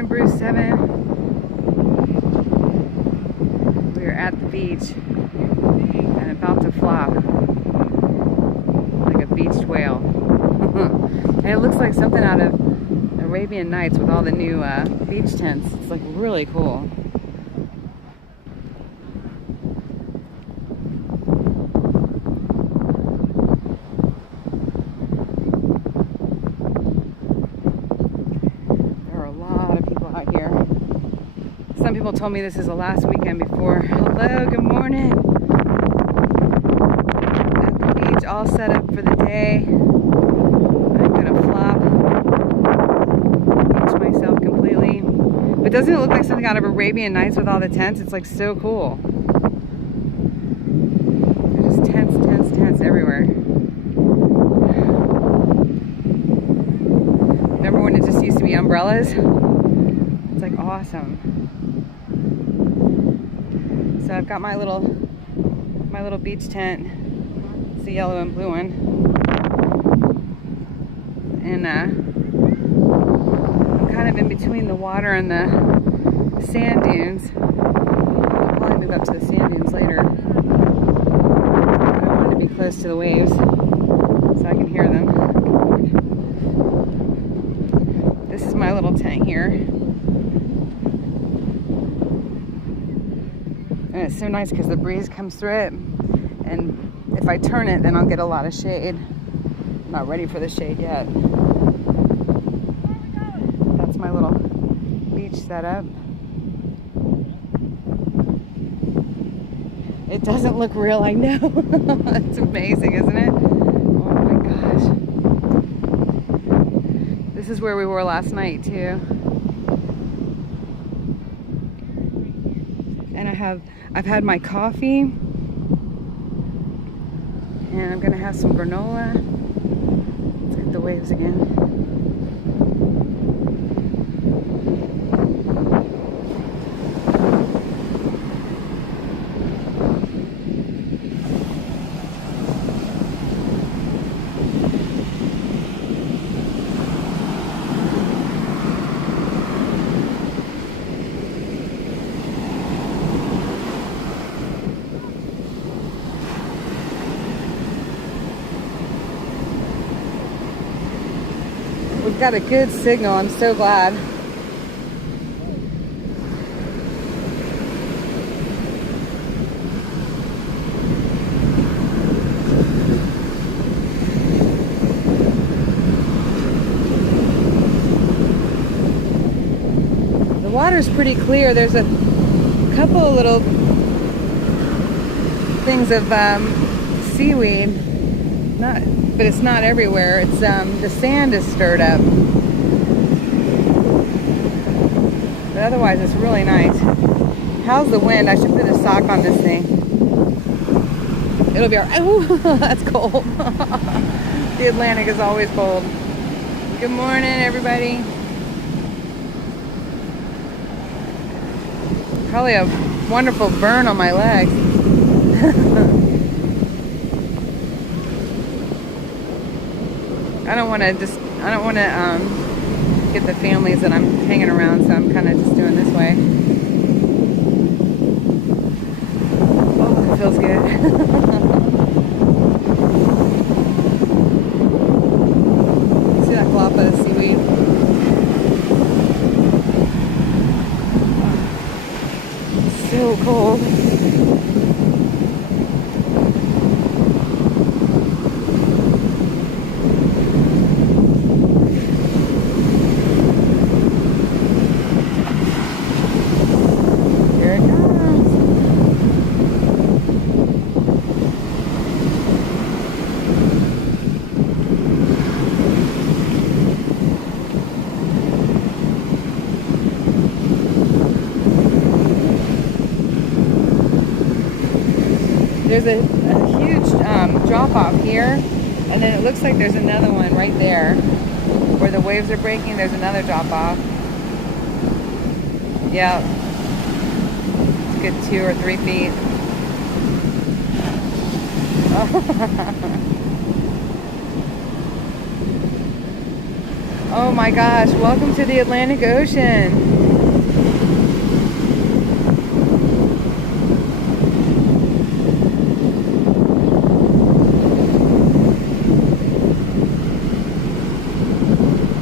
morning, Bruce 7. We are at the beach and about to flop like a beached whale. And it looks like something out of Arabian Nights with all the new beach tents. It's like really cool. Some people told me this is the last weekend before. Hello, good morning. At the beach, all set up for the day. I'm gonna flop, beach myself completely. But doesn't it look like something out of Arabian Nights with all the tents? It's like so cool. There's just tents everywhere. Remember when it just used to be umbrellas? It's like awesome. So I've got my little beach tent. It's the yellow and blue one. And I'm kind of in between the water and the sand dunes. I'll probably move up to the sand dunes later. But I wanted to be close to the waves so I can hear them. This is my little tent here. And it's so nice because the breeze comes through it, and if I turn it, then I'll get a lot of shade. I'm not ready for the shade yet. That's my little beach setup. It doesn't look real, I know. It's amazing, isn't it? Oh my gosh. This is where we were last night too. And I've had my coffee, and I'm gonna have some granola. Let's hit the waves again. We've got a good signal, I'm so glad. The water's pretty clear. There's a couple of little things of seaweed. But it's not everywhere. It's the sand is stirred up. But otherwise, it's really nice. How's the wind? I should put a sock on this thing. It'll be alright. Oh, that's cold. The Atlantic is always cold. Good morning, everybody. Probably a wonderful burn on my legs. I don't want to get the families that I'm hanging around, so I'm kind of just doing this way. Oh, it feels good. See that glop of the seaweed? It's so cold. There's a huge drop off here, and then it looks like there's another one right there where the waves are breaking. There's another drop off. Yeah, it's a good 2 or 3 feet. Oh my gosh, welcome to the Atlantic Ocean.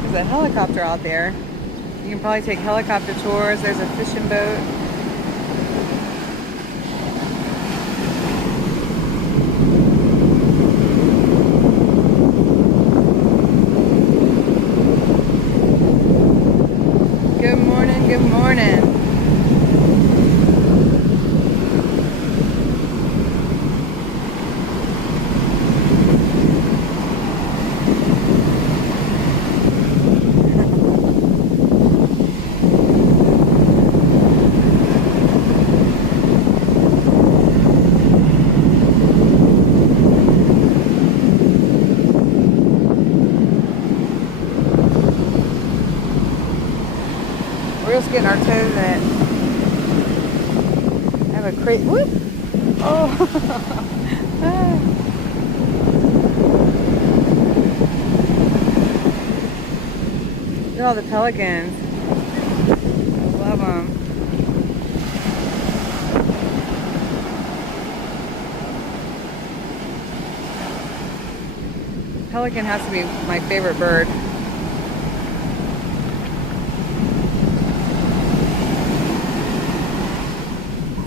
There's a helicopter out there. You can probably take helicopter tours. There's a fishing boat. Good morning, good morning. We're just getting our toes in it. I have a crate. Whoop! Oh! Look at all the pelicans. I love them. Pelican has to be my favorite bird.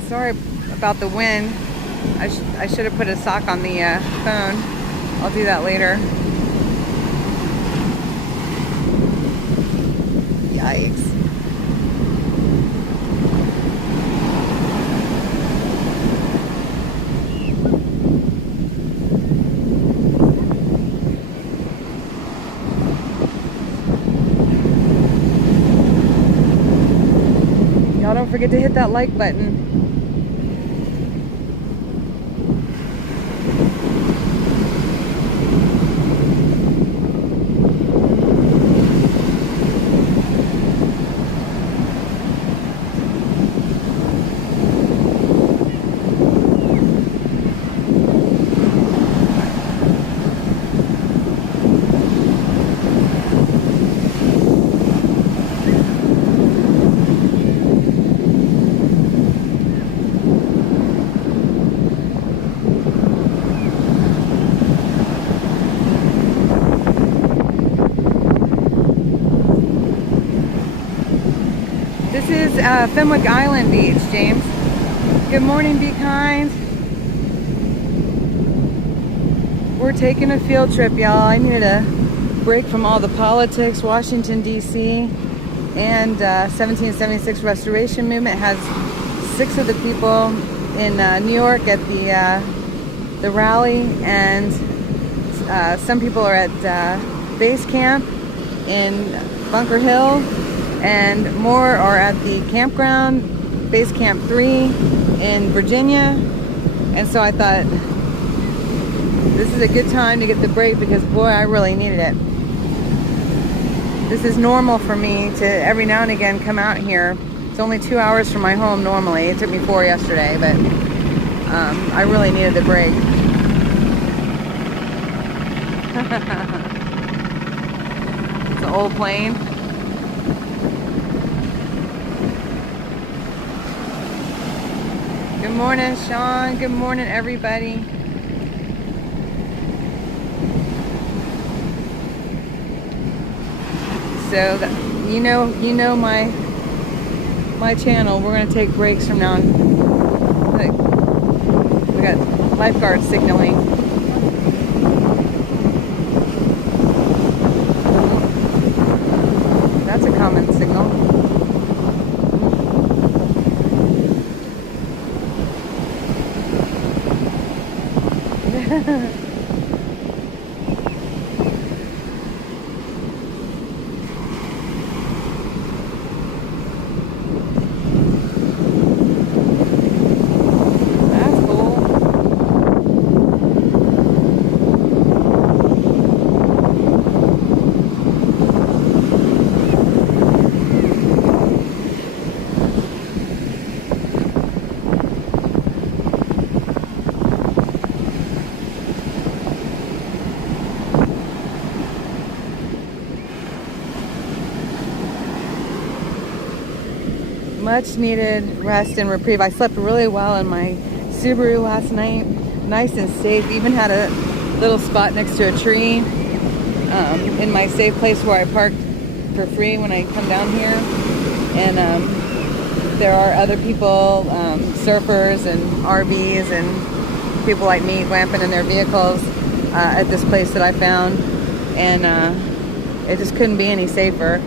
Sorry about the wind. I should have put a sock on the phone. I'll do that later. Yikes. Y'all don't forget to hit that like button. This is Fenwick Island Beach, James. Good morning, be kind. We're taking a field trip, y'all. I needed a break from all the politics. Washington, D.C. and 1776 Restoration Movement has 6 of the people in New York at the rally, and some people are at base camp in Bunker Hill, and more are at the campground, Base Camp 3 in Virginia. And so I thought this is a good time to get the break, because boy, I really needed it. This is normal for me to every now and again come out here. It's only 2 hours from my home normally. It took me 4 yesterday, but I really needed the break. It's an old plane. Good morning, Sean. Good morning, everybody. So, you know my channel. We're gonna take breaks from now on. We got lifeguards signaling. That's a common signal. much needed rest and reprieve. I slept really well in my Subaru last night, nice and safe. Even had a little spot next to a tree in my safe place where I parked for free when I come down here. And there are other people, surfers and RVs and people like me glamping in their vehicles at this place that I found, and it just couldn't be any safer.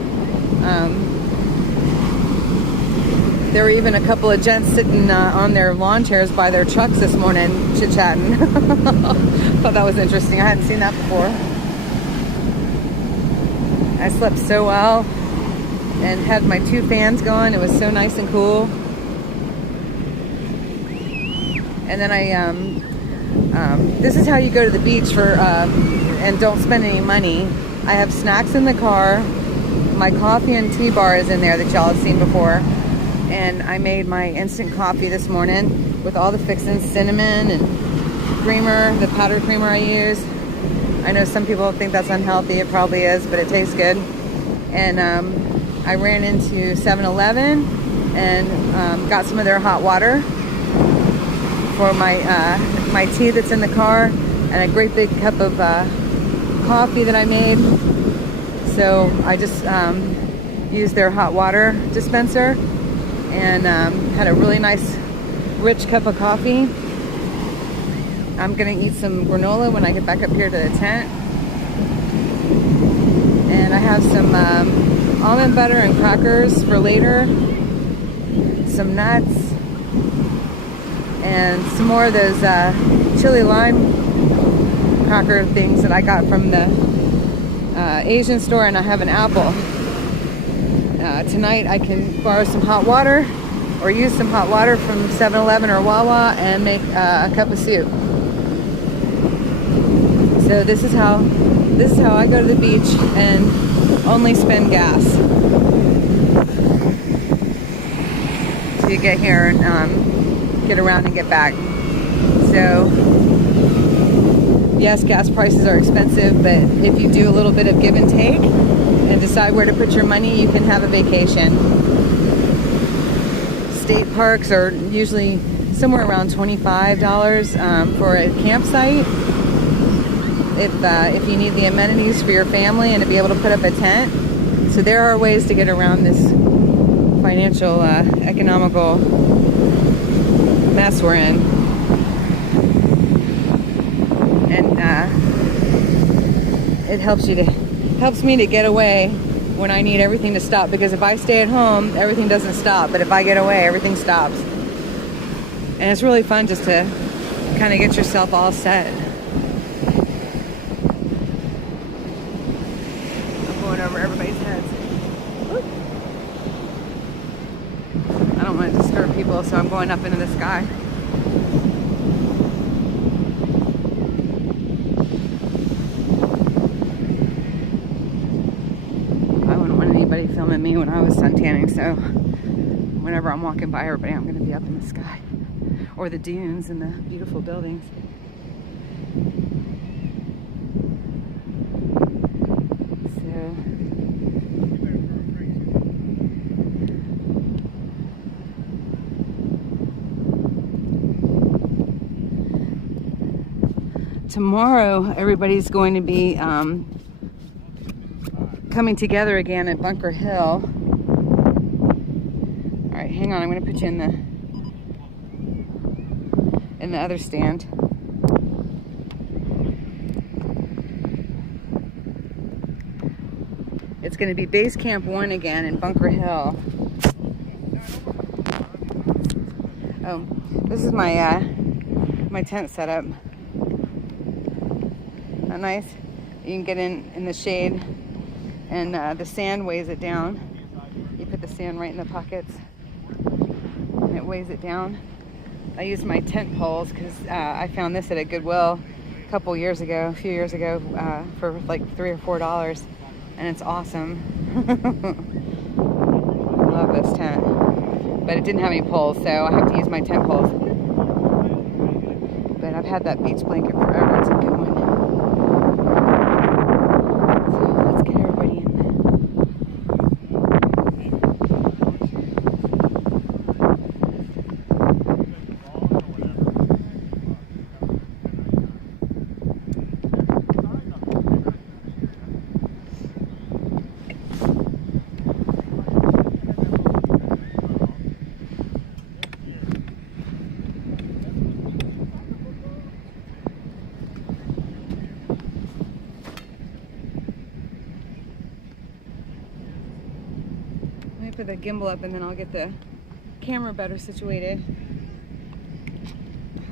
There were even a couple of gents sitting on their lawn chairs by their trucks this morning chit-chatting. Thought that was interesting. I hadn't seen that before. I slept so well and had my 2 fans going. It was so nice and cool. And then this is how you go to the beach for and don't spend any money. I have snacks in the car. My coffee and tea bar is in there that y'all have seen before. And I made my instant coffee this morning with all the fixings, cinnamon and creamer, the powdered creamer I use. I know some people think that's unhealthy. It probably is, but it tastes good. And I ran into 7-Eleven and got some of their hot water for my tea that's in the car, and a great big cup of coffee that I made. So I just used their hot water dispenser and had a really nice rich cup of coffee. I'm gonna eat some granola when I get back up here to the tent. And I have some almond butter and crackers for later, some nuts, and some more of those chili lime cracker things that I got from the Asian store, and I have an apple. Tonight I can borrow some hot water or use some hot water from 7-Eleven or Wawa and make a cup of soup. So this is how I go to the beach and only spend gas to get here and get around and get back. So yes, gas prices are expensive, but if you do a little bit of give and take and decide where to put your money, you can have a vacation. State parks are usually somewhere around $25 for a campsite. If you need the amenities for your family and to be able to put up a tent. So there are ways to get around this financial, economical mess we're in. And it helps me to get away when I need everything to stop, because if I stay at home, everything doesn't stop, but if I get away, everything stops. And it's really fun just to kind of get yourself all set. I'm going over everybody's heads. Woo. I don't want to disturb people, so I'm going up into the sky. Filming me when I was sun tanning, so whenever I'm walking by everybody, I'm going to be up in the sky or the dunes and the beautiful buildings. So tomorrow everybody's going to be coming together again at Bunker Hill. All right, hang on. I'm going to put you in the other stand. It's going to be Base Camp 1 again in Bunker Hill. Oh, this is my my tent setup. Not nice? You can get in the shade. And the sand weighs it down. You put the sand right in the pockets and it weighs it down. I used my tent poles because I found this at a Goodwill a few years ago, for like $3 or $4, and it's awesome. I love this tent, but it didn't have any poles, so I have to use my tent poles. But I've had that beach blanket forever. It's a good one. put the gimbal up and then I'll get the camera better situated.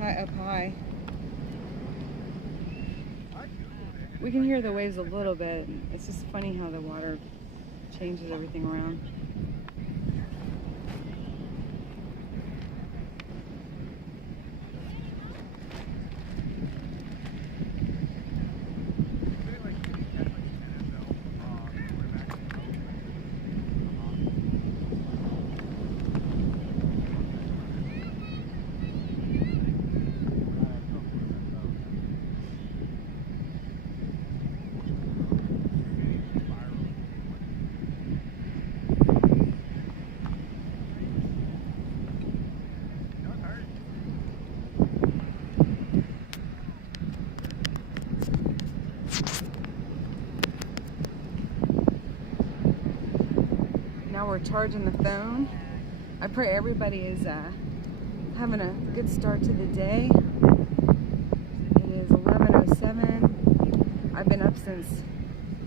Up high. We can hear the waves a little bit. It's just funny how the water changes everything around. Now we're charging the phone. I pray everybody is having a good start to the day. It is 11:07. I've been up since,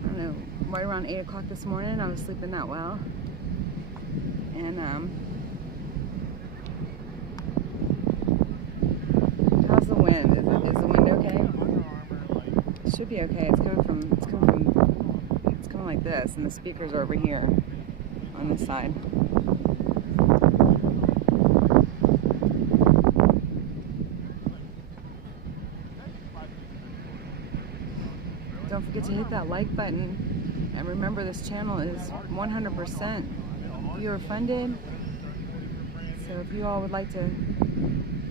I don't know, right around 8 o'clock this morning. I was sleeping that well. And how's the wind? Is the wind okay? It should be okay. It's coming like this, and the speakers are over here on this side. Don't forget to hit that like button, and remember this channel is 100% viewer funded. So if you all would like to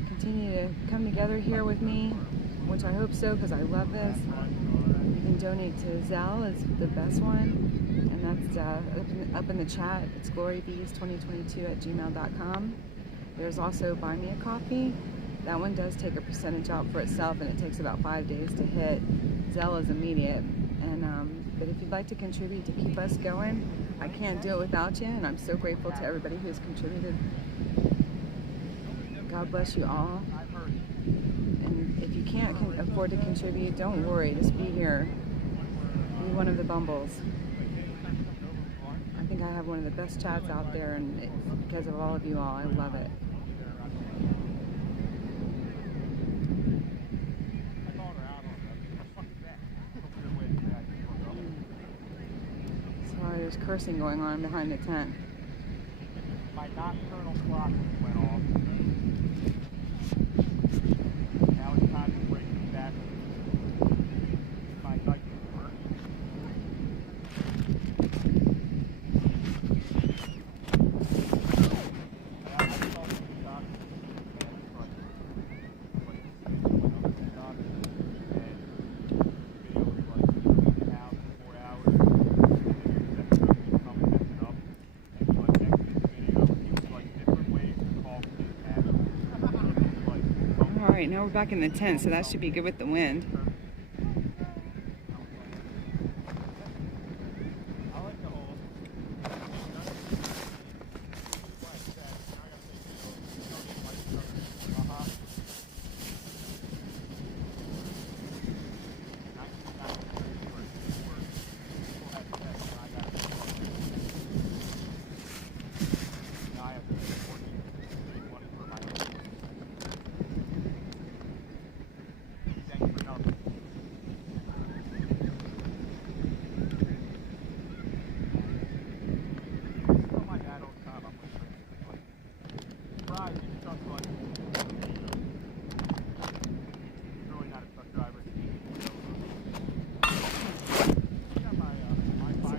continue to come together here with me, which I hope so because I love this, you can donate to Zelle, is the best one. And that's up in the chat. It's glorybees2022@gmail.com. There's also Buy Me a Coffee. That one does take a percentage out for itself, and it takes about 5 days to hit. Zelle is immediate. And but if you'd like to contribute to keep us going, I can't do it without you, and I'm so grateful to everybody who's contributed. God bless you all. And if you can't afford to contribute, don't worry. Just be here. Be one of the Bumbles. I think I have one of the best chats out there, and it's because of all of you all. I love it. Sorry, there's cursing going on behind the tent. My nocturnal clock went off. Now it's time to break me back. My night work. Alright, now we're back in the tent, so that should be good with the wind.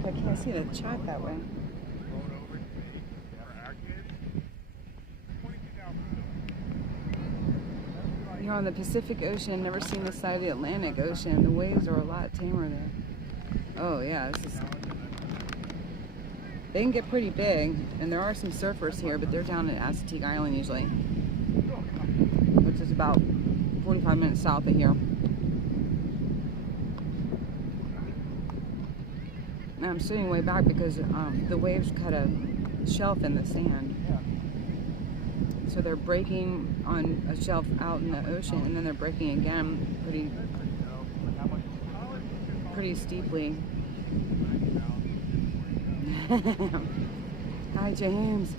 I can't see the chat that way. You're on the Pacific Ocean, never seen the side of the Atlantic Ocean. The waves are a lot tamer there. Oh yeah, they can get pretty big, and there are some surfers here, but they're down at Assateague Island usually, which is about 45 minutes south of here. And I'm sitting way back because the waves cut a shelf in the sand. So they're breaking on a shelf out in the ocean, and then they're breaking again pretty steeply. Hi, James.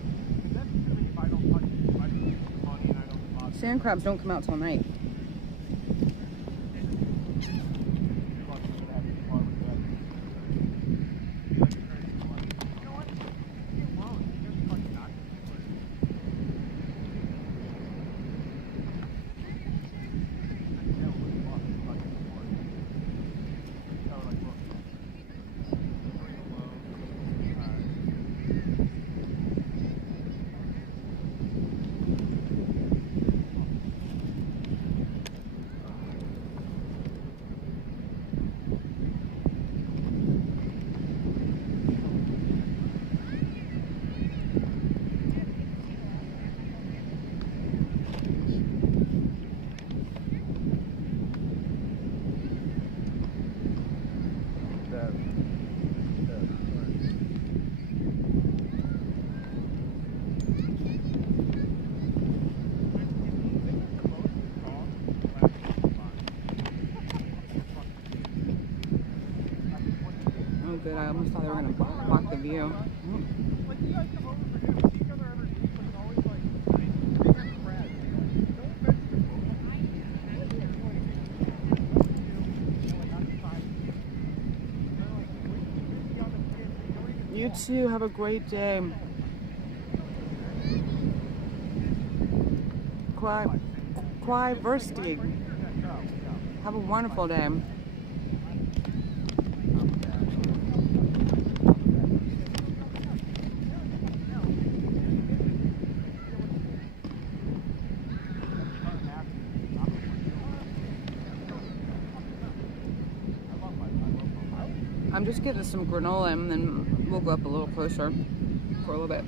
That's really if I don't touch it. If I don't use the money and I don't deposit Sand crabs don't come out till night. Oh, good. I almost thought they were going to block the view. Like, you guys come over for dinner, we see each other every week, but it's always like bigger crowds. No offense to both of them. You too. Have a great day. Quai Verstig. Have a wonderful day. I'm just getting some granola and then we'll go up a little closer for a little bit.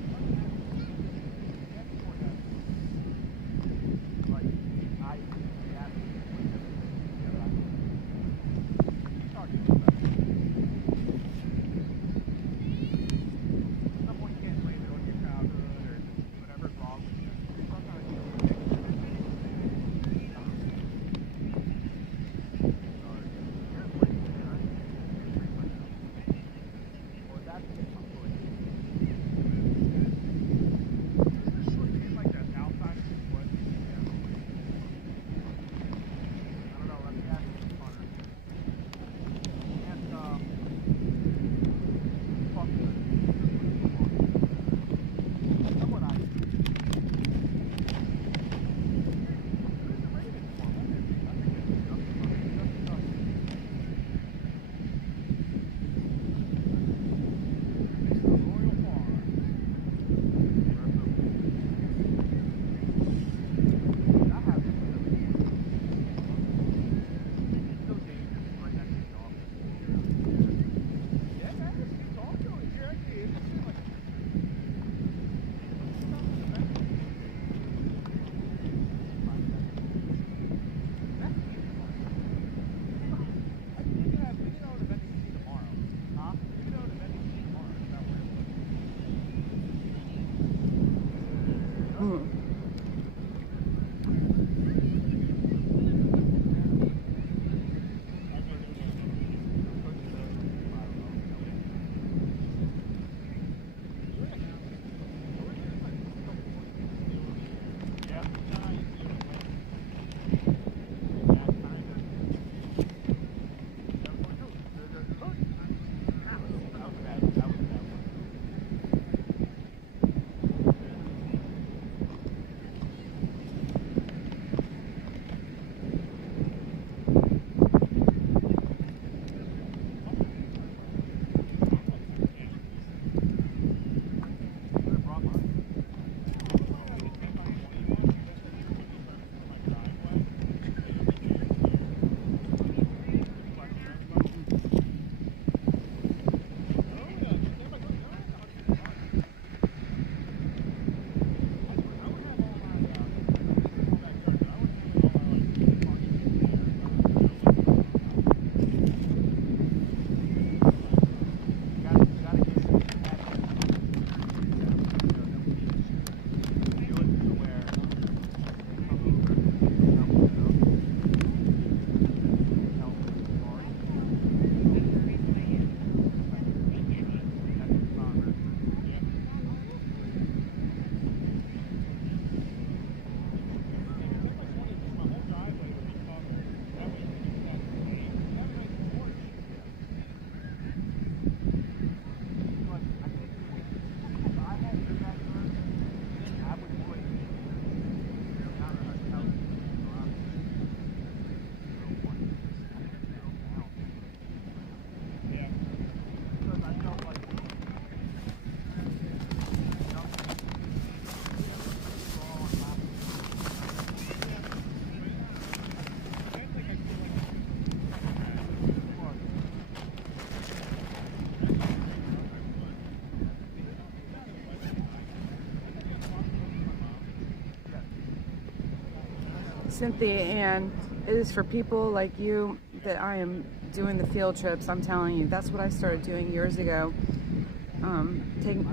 Cynthia Ann, it is for people like you that I am doing the field trips. I'm telling you, that's what I started doing years ago.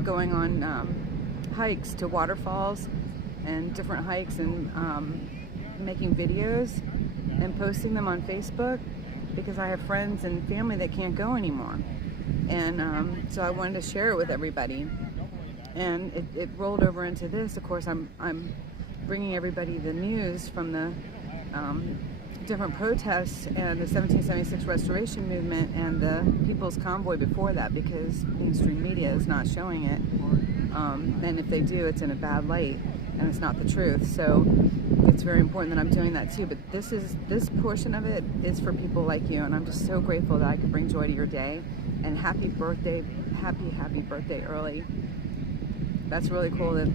Going on hikes to waterfalls and different hikes, and making videos and posting them on Facebook, because I have friends and family that can't go anymore. And so I wanted to share it with everybody. And it rolled over into this. Of course, I'm bringing everybody the news from the different protests and the 1776 restoration movement and the People's Convoy before that, because mainstream media is not showing it. And if they do, it's in a bad light and it's not the truth. So it's very important that I'm doing that too. But this portion of it is for people like you, and I'm just so grateful that I could bring joy to your day. And happy birthday, happy birthday early. That's really cool that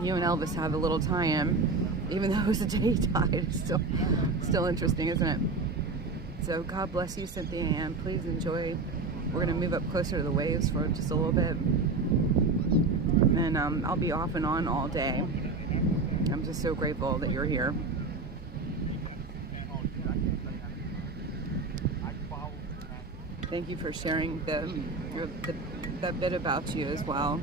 you and Elvis have a little tie-in, even though it was the day he died. It's still interesting, isn't it? So God bless you, Cynthia Ann. Please enjoy. We're gonna move up closer to the waves for just a little bit, and I'll be off and on all day. I'm just so grateful that you're here. Thank you for sharing that bit about you as well.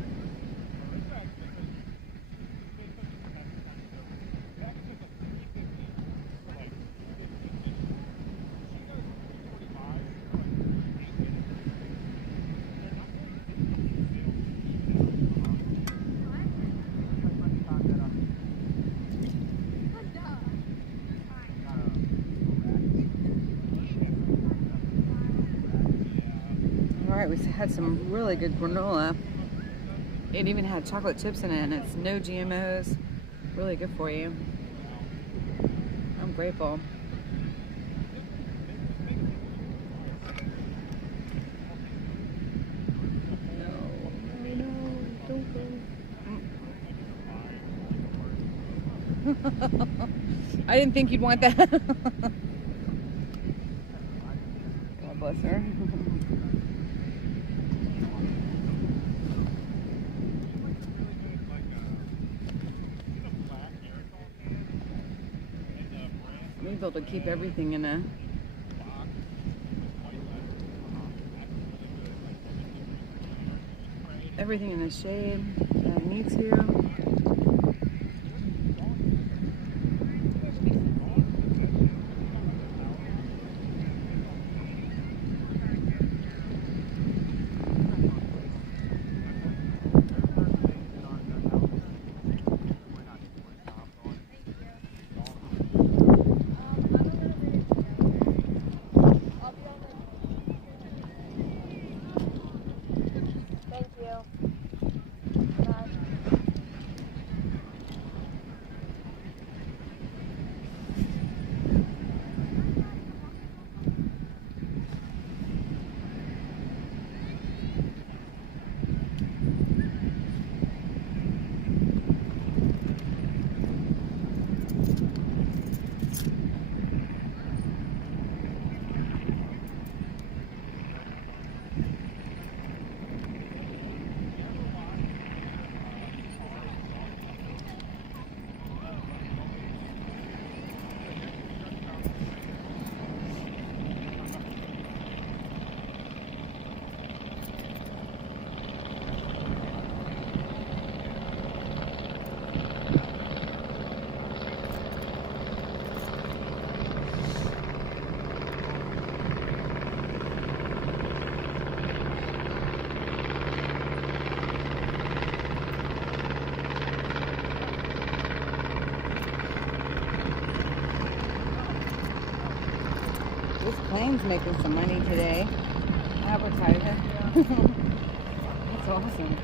Alright, we had some really good granola. It even had chocolate chips in it, and it's no GMOs. Really good for you. I'm grateful. No, don't go. I didn't think you'd want that. God bless her. We're able to keep everything in a shade that I need to. This plane's making some money today. Advertising. That's awesome.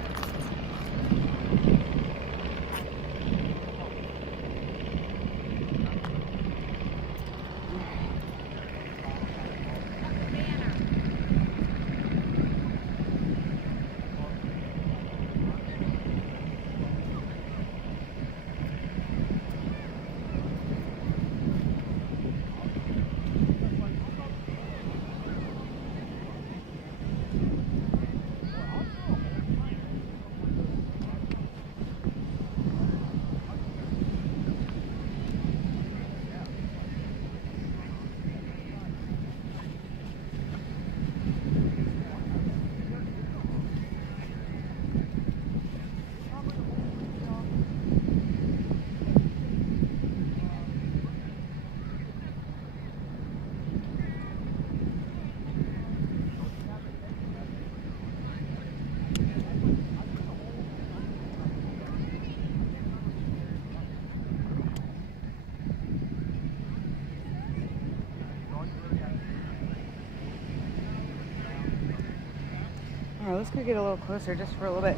All right, let's go get a little closer just for a little bit.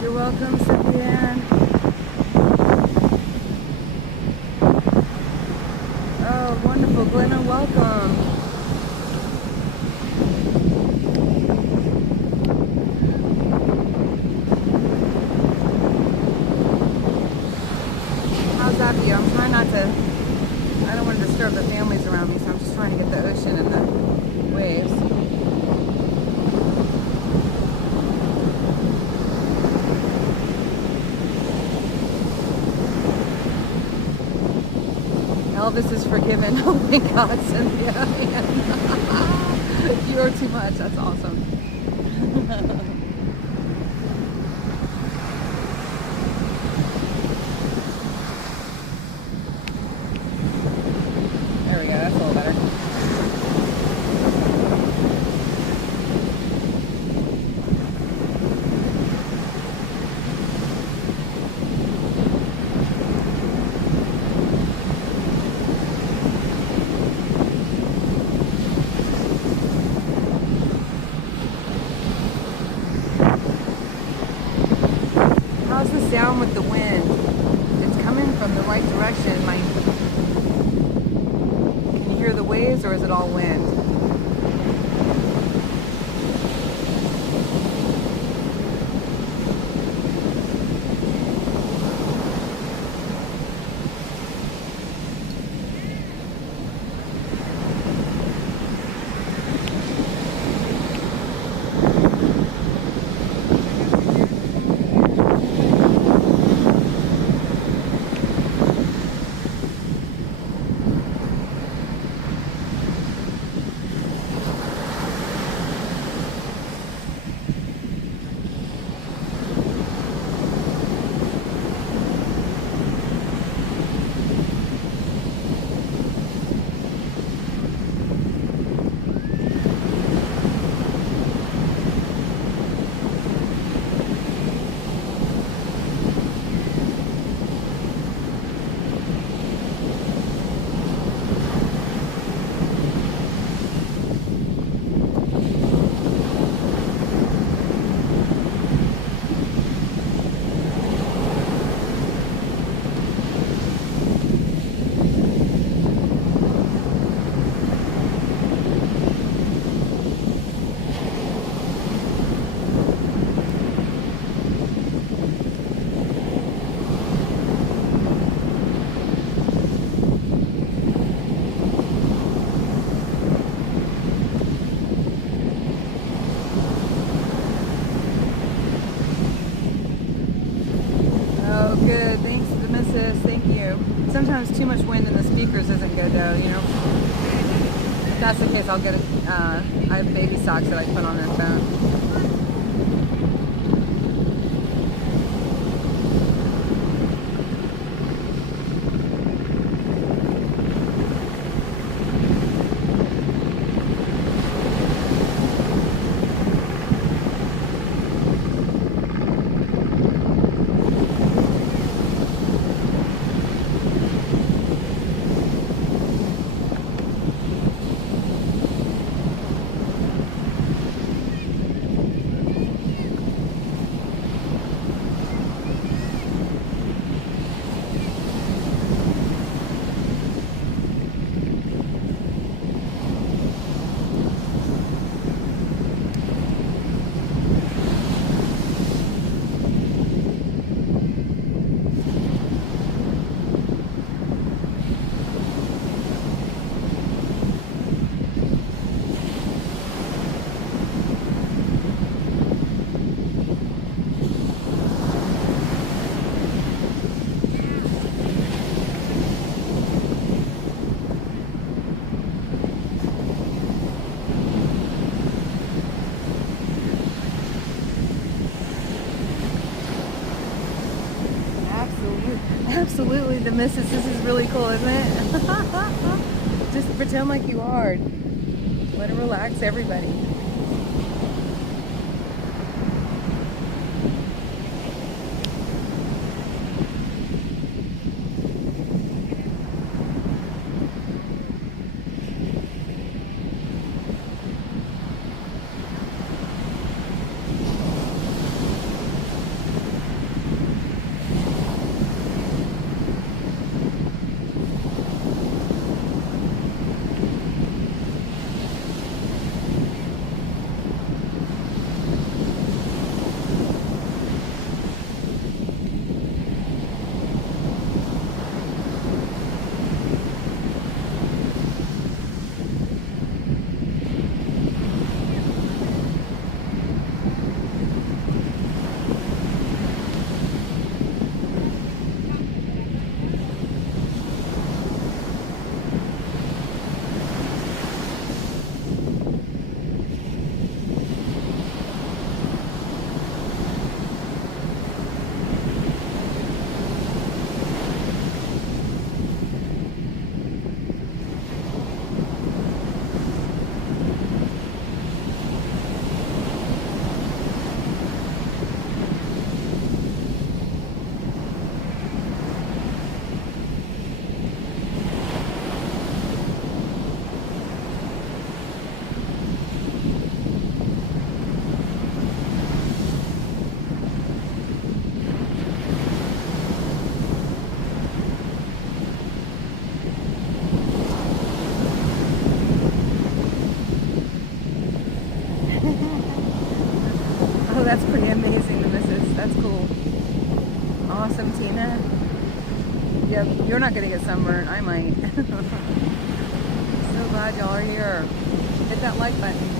You're welcome, Cynthia. Oh, wonderful. Glenna, welcome. How's that view? I'm trying not to, I don't want to disturb the families around me, so I'm just trying to get the ocean and the waves. Elvis is forgiven. Oh my God, Cynthia. Man. You are too much. That's awesome. There we go. That's a little better. How's the sound with the wind? It's coming from the right direction. Can you hear the waves, or is it all wind? Oh, good. Thanks, the missus. Thank you. Sometimes too much wind in the speakers isn't good, though, you know. If that's the case, I'll get I have baby socks that I put on their phone. Absolutely, the missus. This is really cool, isn't it? Just pretend like you are. Let it relax everybody. Oh, that's pretty amazing, the missus. That's cool. Awesome, Tina. Yep, you're not gonna get sunburned. I might. So glad y'all are here. Hit that like button.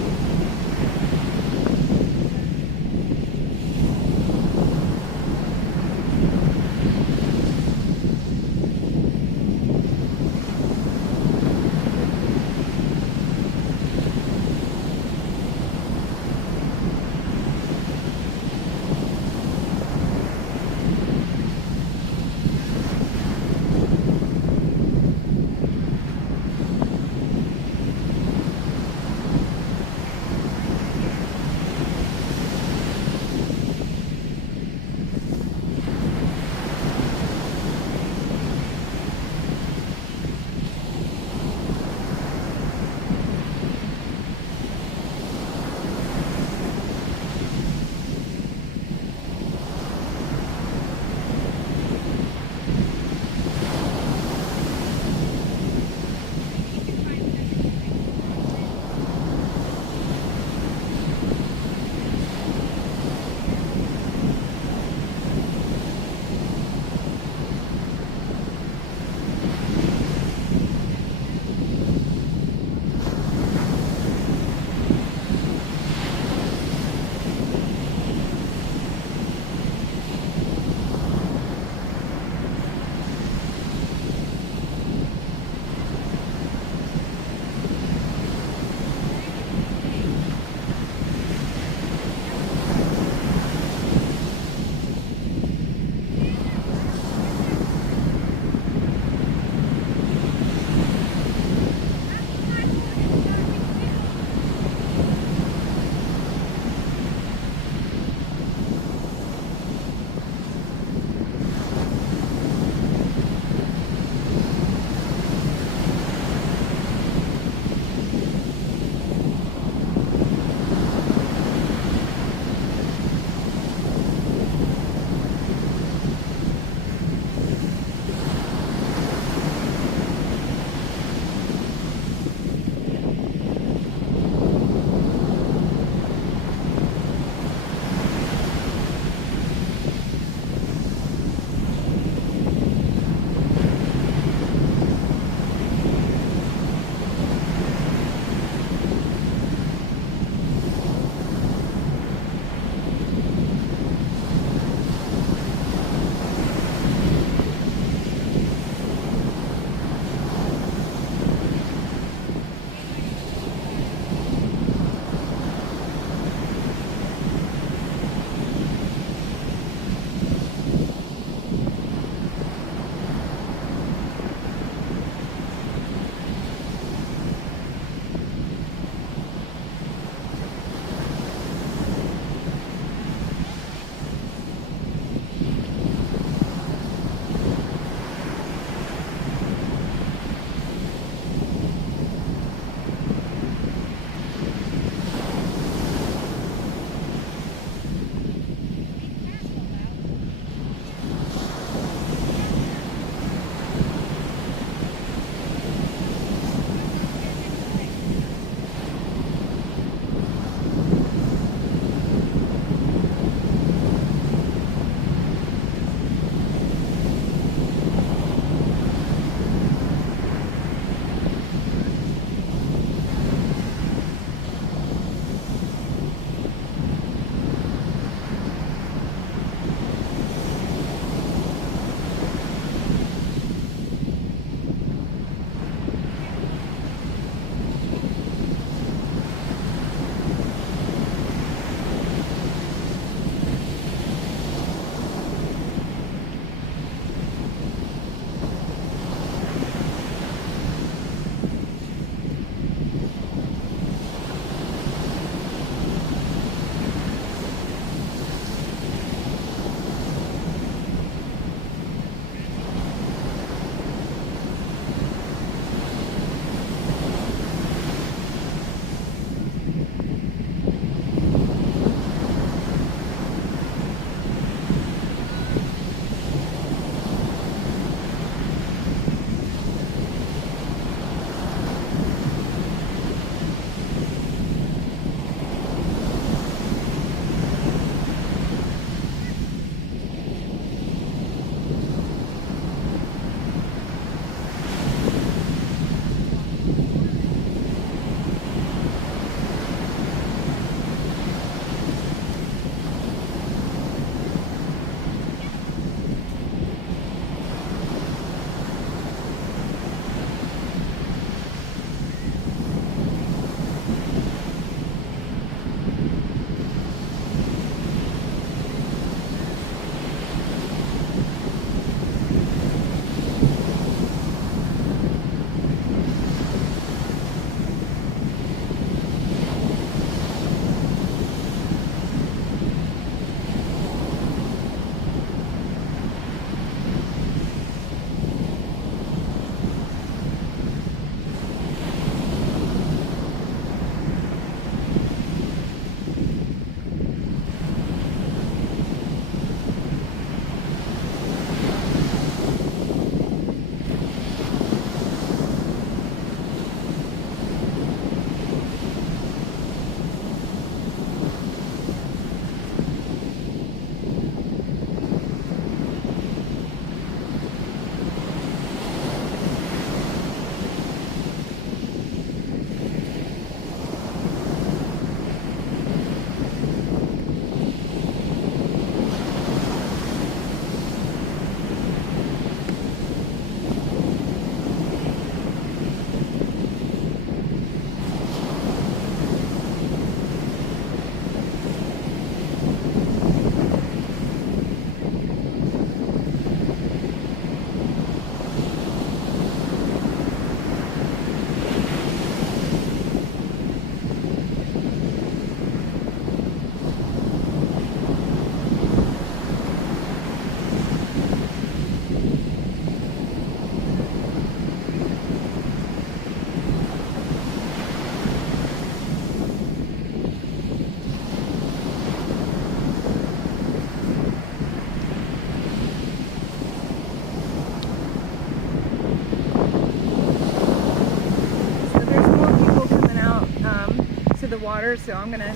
water, so I'm gonna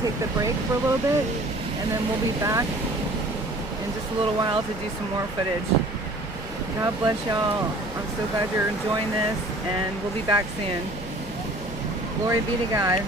take the break for a little bit, and then we'll be back in just a little while to do some more footage. God bless y'all. I'm so glad you're enjoying this, and we'll be back soon. Glory be to God.